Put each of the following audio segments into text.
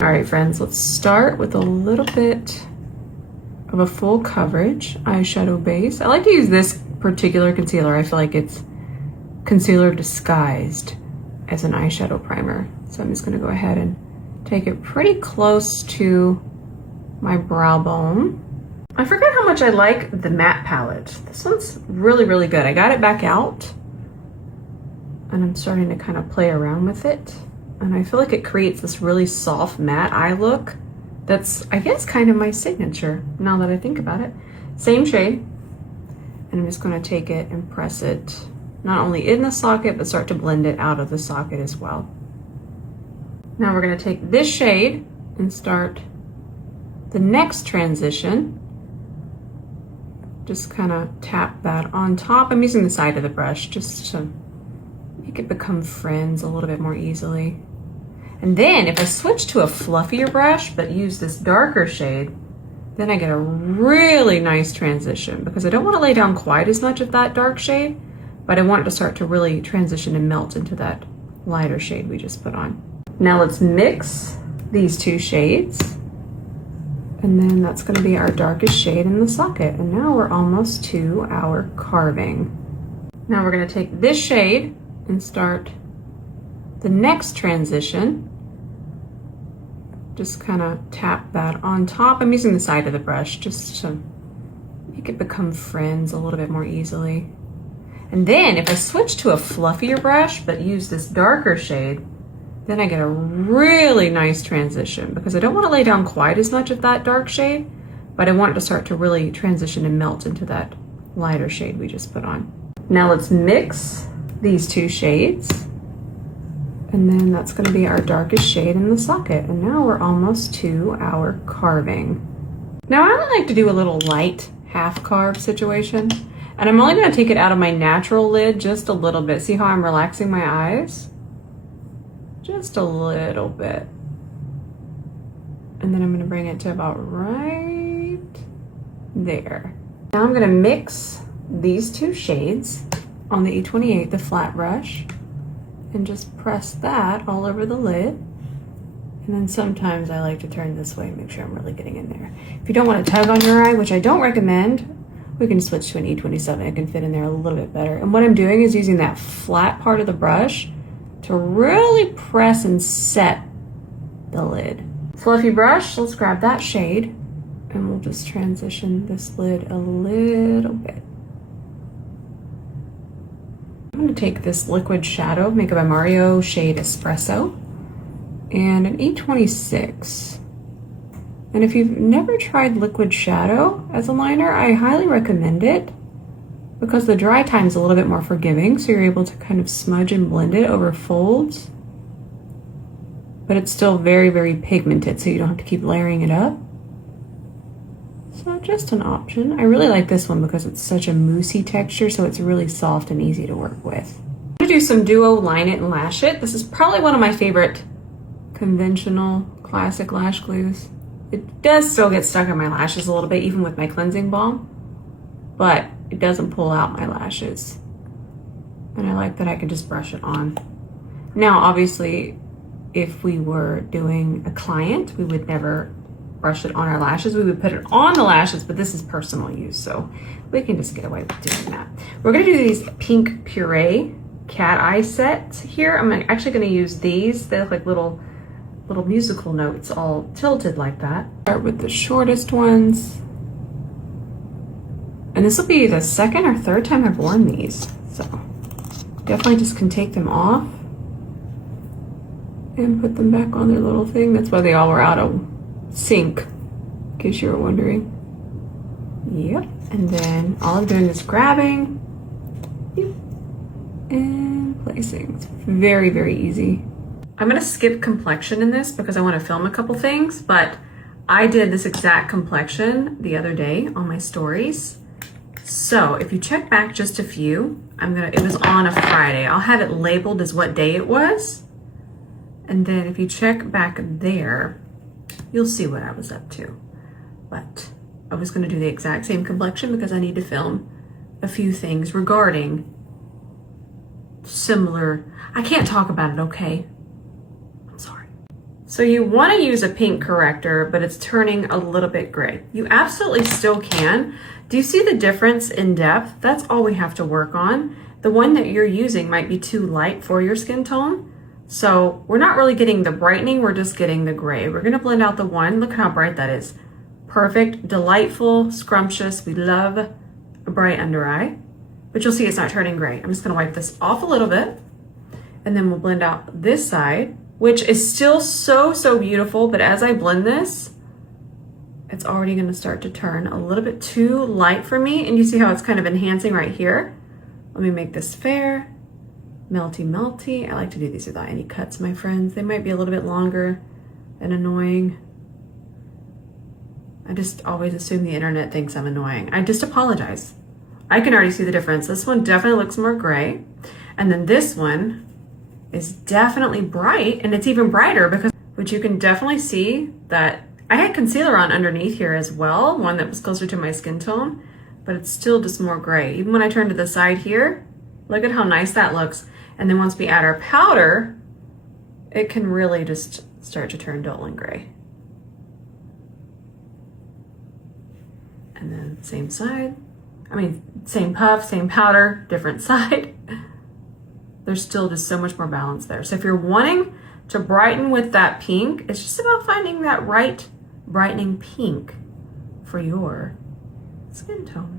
All right, friends, let's start with a little bit of a full coverage eyeshadow base. I like to use this particular concealer. I feel like it's concealer disguised as an eyeshadow primer. So I'm just gonna go ahead and take it pretty close to my brow bone. I forgot how much I like the matte palette. This one's really, really good. I got it back out and I'm starting to kind of play around with it. And I feel like it creates this really soft matte eye look that's, I guess, kind of my signature now that I think about it. Same shade. And I'm just going to take it and press it not only in the socket, but start to blend it out of the socket as well. Now we're going to take this shade and start the next transition. Just kind of tap that on top. I'm using the side of the brush just to make it become friends a little bit more easily. And then if I switch to a fluffier brush but use this darker shade, then I get a really nice transition because I don't want to lay down quite as much of that dark shade, but I want it to start to really transition and melt into that lighter shade we just put on. Now let's mix these two shades. And then that's going to be our darkest shade in the socket. And now we're almost to our carving. Now we're going to take this shade and start the next transition. Just kind of tap that on top. I'm using the side of the brush just to make it become friends a little bit more easily. And then if I switch to a fluffier brush but use this darker shade, then I get a really nice transition because I don't want to lay down quite as much of that dark shade, but I want it to start to really transition and melt into that lighter shade we just put on. Now let's mix these two shades. And then that's going to be our darkest shade in the socket. And now we're almost to our carving. Now I like to do a little light half carve situation. And I'm only going to take it out of my natural lid just a little bit. See how I'm relaxing my eyes? Just a little bit. And then I'm going to bring it to about right there. Now I'm going to mix these two shades on the E28, the flat brush, and just press that all over the lid. And then sometimes I like to turn this way and make sure I'm really getting in there. If you don't want to tug on your eye, which I don't recommend, we can switch to an E27. It can fit in there a little bit better. And what I'm doing is using that flat part of the brush to really press and set the lid. Fluffy brush, let's grab that shade and we'll just transition this lid a little bit. I'm going to take this liquid shadow, Makeup by Mario shade Espresso, and an E26. And if you've never tried liquid shadow as a liner, I highly recommend it because the dry time is a little bit more forgiving, so you're able to kind of smudge and blend it over folds. But it's still very, very pigmented, so you don't have to keep layering it up. So just an option. I really like this one because it's such a moussey texture, so it's really soft and easy to work with. I'm gonna do some Duo Line It and Lash It. This is probably one of my favorite conventional classic lash glues. It does still get stuck on my lashes a little bit, even with my cleansing balm, but it doesn't pull out my lashes. And I like that I can just brush it on. Now, obviously, if we were doing a client, we would never brush it on our lashes. We would put it on the lashes, but this is personal use, so we can just get away with doing that. We're gonna do these pink puree cat eye sets here. I'm actually gonna use these. They look like little musical notes all tilted like that. Start with the shortest ones. And this will be the second or third time I've worn these, so definitely just can take them off and put them back on their little thing. That's why they all were out of sync, in case you were wondering. Yep. And then all I'm doing is grabbing and placing. It's very, very easy. I'm gonna skip complexion in this because I want to film a couple things, but I did this exact complexion the other day on my stories. So if you check back just a few, it was on a Friday. I'll have it labeled as what day it was. And then if you check back there, you'll see what I was up to. But I was gonna do the exact same complexion because I need to film a few things regarding similar. I can't talk about it, okay? I'm sorry. So you want to use a pink corrector, but it's turning a little bit gray. You absolutely still can. Do you see the difference in depth? That's all we have to work on. The one that you're using might be too light for your skin tone. So we're not really getting the brightening, we're just getting the gray. We're gonna blend out the one. Look how bright that is. Perfect, delightful, scrumptious. We love a bright under eye, but you'll see it's not turning gray. I'm just gonna wipe this off a little bit, and then we'll blend out this side, which is still so beautiful, but as I blend this, it's already gonna start to turn a little bit too light for me, and you see how it's kind of enhancing right here. Let me make this fair. Melty. I like to do these without any cuts, my friends. They might be a little bit longer and annoying. I just always assume the internet thinks I'm annoying. I just apologize. I can already see the difference. This one definitely looks more gray. And then this one is definitely bright, and it's even brighter because, which you can definitely see that I had concealer on underneath here as well, one that was closer to my skin tone, but it's still just more gray. Even when I turn to the side here, look at how nice that looks. And then once we add our powder, it can really just start to turn dull and gray. And then same side. I mean, same puff, same powder, different side. There's still just so much more balance there. So if you're wanting to brighten with that pink, it's just about finding that right brightening pink for your skin tone.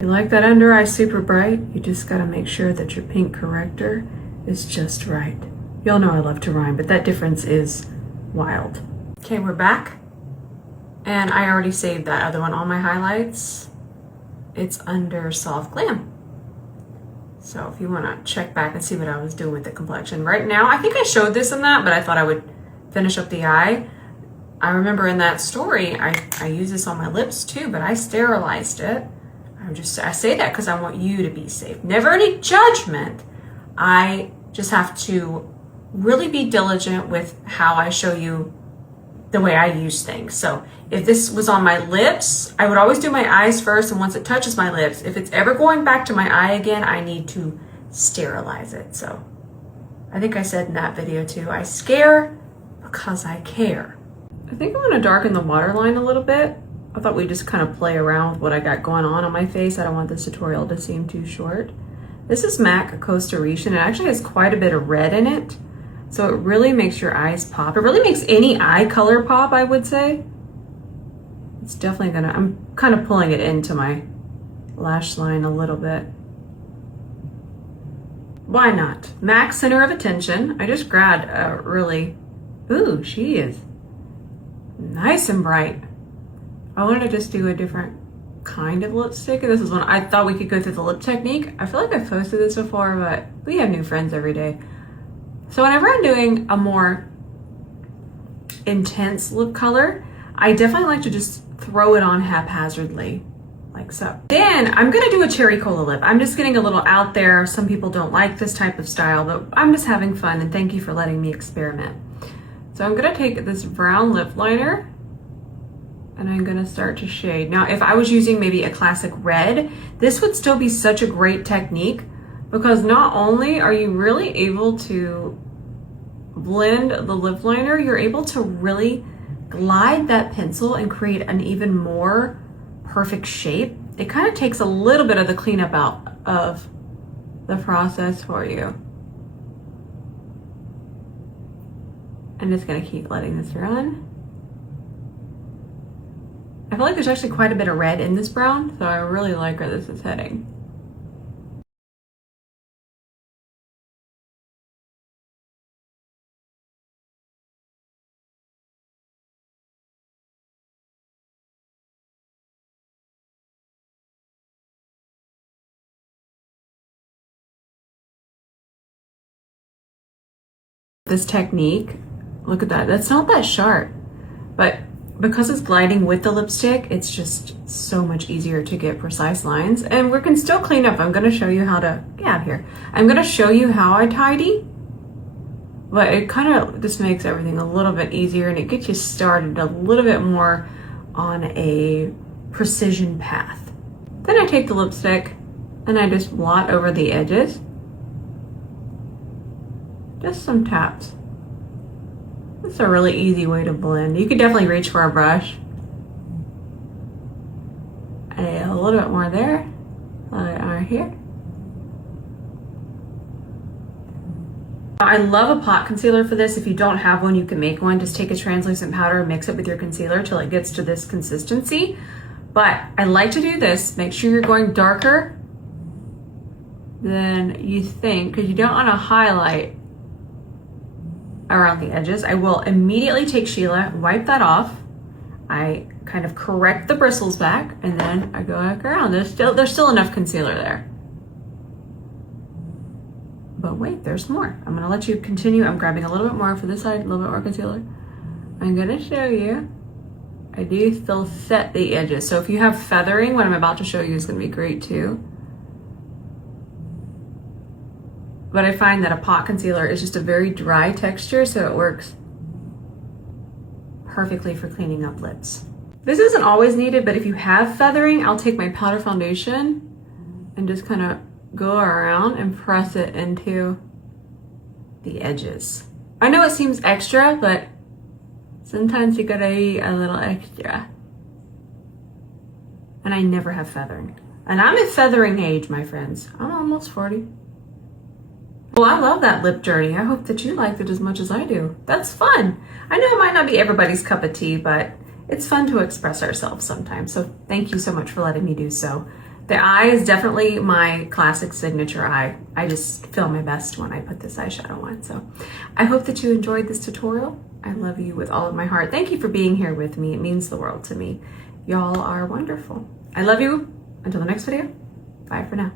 You like that under eye super bright, you just gotta make sure that your pink corrector is just right. Y'all know I love to rhyme, but that difference is wild. Okay, we're back. And I already saved that other one on my highlights. It's under Soft Glam. So if you wanna check back and see what I was doing with the complexion. Right now, I think I showed this in that, but I thought I would finish up the eye. I remember in that story, I used this on my lips too, but I sterilized it. I say that because I want you to be safe. Never any judgment. I just have to really be diligent with how I show you the way I use things. So if this was on my lips, I would always do my eyes first, and once it touches my lips, if it's ever going back to my eye again, I need to sterilize it. So I think I said in that video too, I scare because I care. I think I'm gonna darken the waterline a little bit. I thought we'd just kind of play around with what I got going on my face. I don't want this tutorial to seem too short. This is MAC 𝗕𝗘𝗧𝗬. It actually has quite a bit of red in it. So it really makes your eyes pop. It really makes any eye color pop, I would say. It's definitely gonna, I'm kind of pulling it into my lash line a little bit. Why not? MAC center of attention. I just grabbed a really, ooh, she is nice and bright. I wanted to just do a different kind of lipstick, and this is one I thought we could go through the lip technique. I feel like I've posted this before, but we have new friends every day. So whenever I'm doing a more intense lip color, I definitely like to just throw it on haphazardly, like so. Then I'm gonna do a cherry cola lip. I'm just getting a little out there. Some people don't like this type of style, but I'm just having fun, and thank you for letting me experiment. So I'm gonna take this brown lip liner, and I'm gonna start to shade. Now, if I was using maybe a classic red, this would still be such a great technique, because not only are you really able to blend the lip liner, you're able to really glide that pencil and create an even more perfect shape. It kind of takes a little bit of the cleanup out of the process for you. I'm just gonna keep letting this run. I feel like there's actually quite a bit of red in this brown, so I really like where this is heading. This technique, look at that, that's not that sharp, but because it's gliding with the lipstick, it's just so much easier to get precise lines. And we can still clean up. I'm gonna show you how to, get out here. I'm gonna show you how I tidy, but it kind of just makes everything a little bit easier, and it gets you started a little bit more on a precision path. Then I take the lipstick and I just blot over the edges. Just some taps. It's a really easy way to blend. You could definitely reach for a brush. And a little bit more there, a little bit more here. I love a pot concealer for this. If you don't have one, you can make one. Just take a translucent powder and mix it with your concealer till it gets to this consistency. But I like to do this. Make sure you're going darker than you think, because you don't want to highlight around the edges. I will immediately take Sheila, wipe that off. I kind of correct the bristles back, and then I go back around. There's still enough concealer there. But wait, there's more. I'm gonna let you continue. I'm grabbing a little bit more for this side, a little bit more concealer. I'm gonna show you. I do still set the edges. So if you have feathering, what I'm about to show you is gonna be great too. But I find that a pot concealer is just a very dry texture, so it works perfectly for cleaning up lips. This isn't always needed, but if you have feathering, I'll take my powder foundation and just kind of go around and press it into the edges. I know it seems extra, but sometimes you gotta eat a little extra. And I never have feathering. And I'm at feathering age, my friends. I'm almost 40. Well, I love that lip journey. I hope that you liked it as much as I do. That's fun. I know it might not be everybody's cup of tea, but it's fun to express ourselves sometimes. So thank you so much for letting me do so. The eye is definitely my classic signature eye. I just feel my best when I put this eyeshadow on. So I hope that you enjoyed this tutorial. I love you with all of my heart. Thank you for being here with me. It means the world to me. Y'all are wonderful. I love you. Until the next video, bye for now.